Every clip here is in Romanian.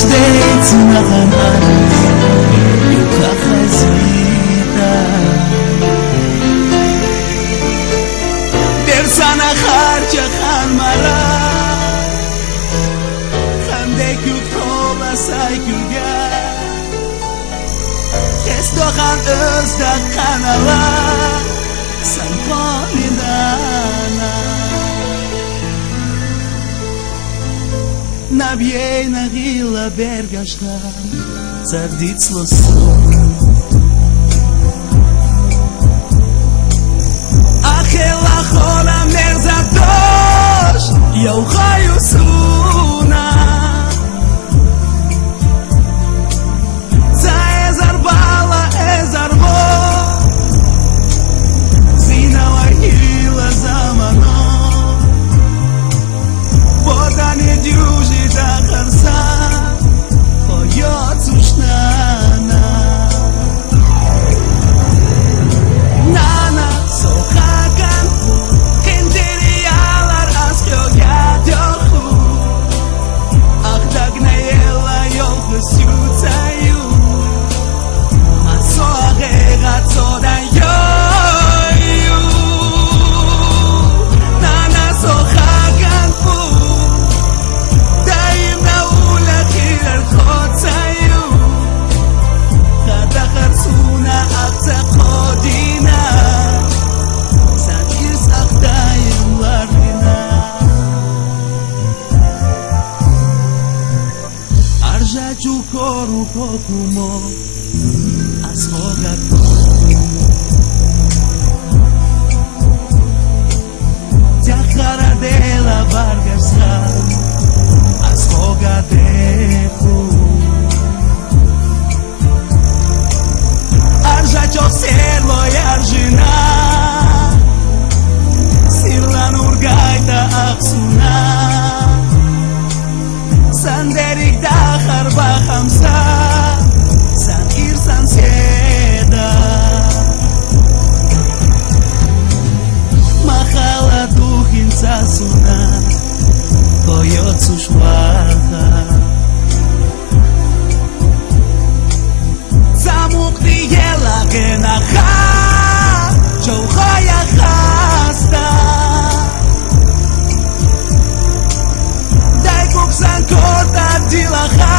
steeds nach an alles Yuchachazita Der sana kharcha khan mara Khande kutova saikuga Esto khan özda kanala San konidana Naviei na vila bergashta Tsarditslo сон Ахела хола мерза дождь Я ухаю суна За эзарбала эзарбо Зина вахила замано Вода не дюжи да харса Поет сушнана Nana sohakan Kenterialar askyoga dyochu Ach dagnayela yolku syutsayu Masoagega tsodan yoyu Nana sohakan pu Daim na ulakir al-khotsayu Chada kharsuna akta kodina Satir sakdayim lardina Arjaju koru kokumo Asfogatu Tiakara de la Vargasra Asfogadefu Arjaju serlo yarjina Sirlan urgayta aksuna Sanderik dakhar bakhamsa San irsan seda Makhala duhin sasuna Koyot sushwaha Zamukti yela genacha Chauchaya chasta Dai kuksan kota dilacha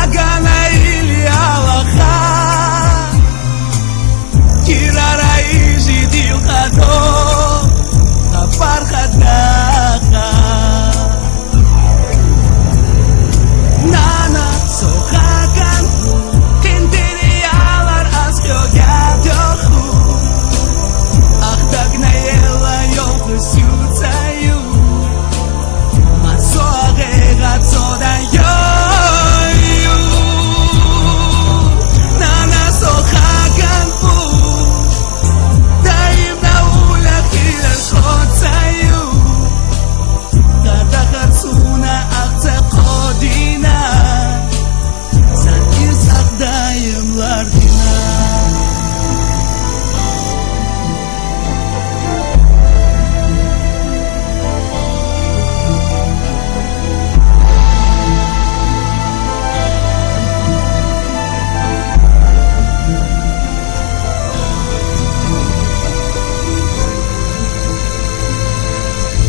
Agana ili alacha Kirara iji dilchado Kapar chadacha Nana sohakan Kenterialar askyoga dyochu Ach dagnayela yolku syutsayu Masoagega tsodan yoyu Nana sohakan pu Daim na ulakir al-khotsayu Chada kharsuna akta kodina Satir sakdayim lardina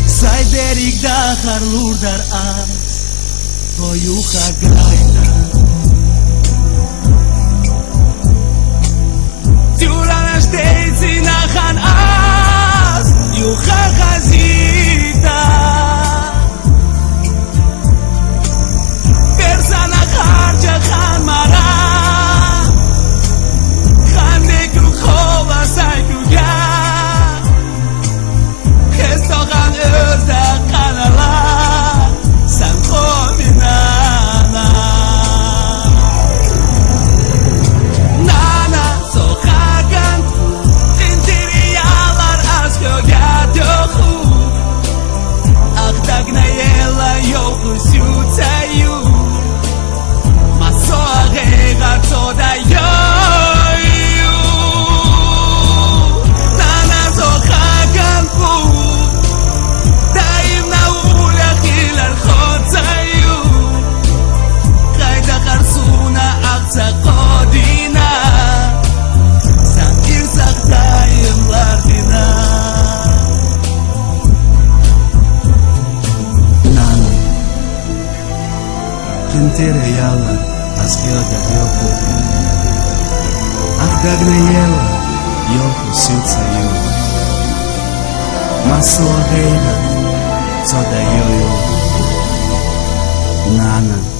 Sajderik dachar lurdar as Koyucha gaita Tiulana steeds inachan as Yucha chazita Persana kharja khan mara Khan nekru khova saikuga Kestogan özda kanala San kominana Nana sohagan Kenterialar askyoga dyochu Ach dagnayela yolku syutsayu Masoagega tsoda yoyu Nana sohagan pu Daim na ulakir al-khotsayu inteira yalla asgeo da yoku Dagna yella yoku silsa yu Maso reina Soda yo Nana